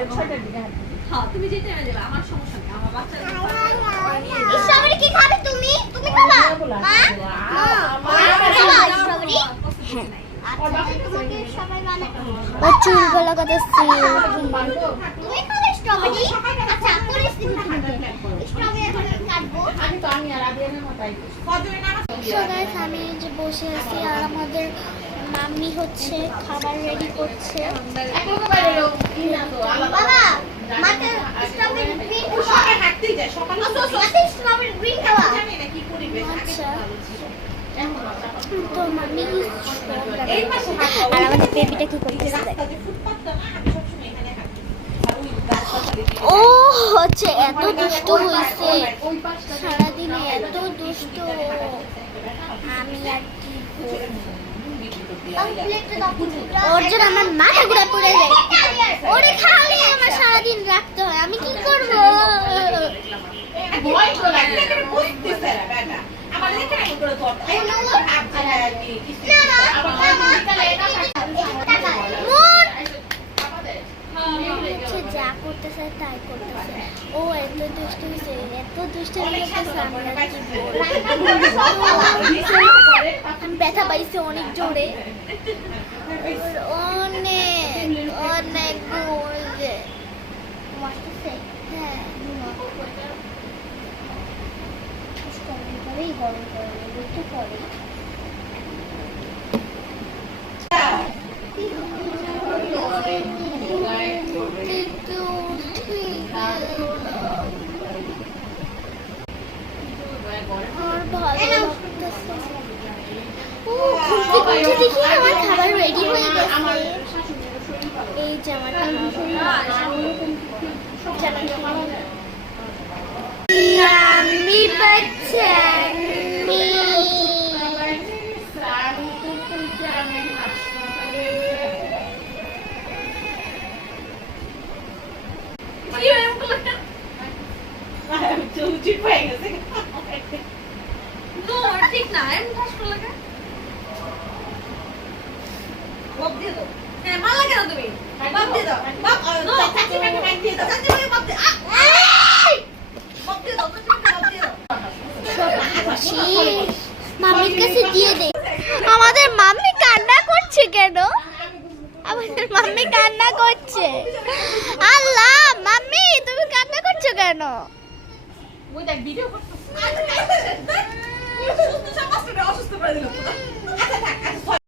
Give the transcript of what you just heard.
হ্যাঁ তুমি যেতে যাবে আমার সমস্যা নেই আমার বাচ্চারা স্ট্রবেরি কি খাবে তুমি তুমি খাবা মা স্ট্রবেরি ও চুলগুলো কত সিল্কি তুমি খাবে স্ট্রবেরি আচ্ছা পরিস্থিতি স্ট্রবেরি কাটবো গাইস আমি যে বসে আছি আর আমাদের মাম্মি হচ্ছে খাবার রেডি করছে বাবা মাকে স্ট্রবেরি গ্রিন সকালে হাঁটতেই যায় সকালে স্ট্রবেরি গ্রিন খাওয়া জানি না কি পরিবেশ আচ্ছা তো মাম্মি আর আমাদের বেবিটা কি করতেছে ও হচ্ছে এত দুষ্ট হয়েছে সারাদিন এত দুষ্ট আমি আর কি ওর জন্য আমার মাথা ঘুরে পড়ে যায় ওরে খালি আমার সারাদিন রাখতে হয় আমি কি করবো যা করতেছে তাই করতেছে ও এত দুষ্ট হয়েছে এত দুষ্ট ব্যথা পাইছে অনেক জোরে অনেক অনেক হ্যাঁ গরম গরম একটু পরে দেখি আমার খাবার রেডি হয়ে গেছে এই যে আমার আমি বাচ্চা ঠিক না এমন ঘাস করে লাগে বাপ দিয়ে দাও হ্যাঁ মা লাগে না তুমি বাপ দিয়ে দাও বাপ চাচি মাকে মাইক দিয়ে দাও চাচি মাকে বাপ দিয়ে বাপ দিয়ে দাও চাচি মাকে বাপ দিয়ে দাও মাম্মির কাছে দিয়ে দে আমাদের মাম্মি কান্না করছে কেন আমাদের মাম্মি কান্না করছে আল্লাহ মাম্মি তুমি কান্না করছো কেন ওই দেখ ভিডিও করতেছ সুস্থ সমাজটাকে অসুস্থ করে দিল আচ্ছা থাক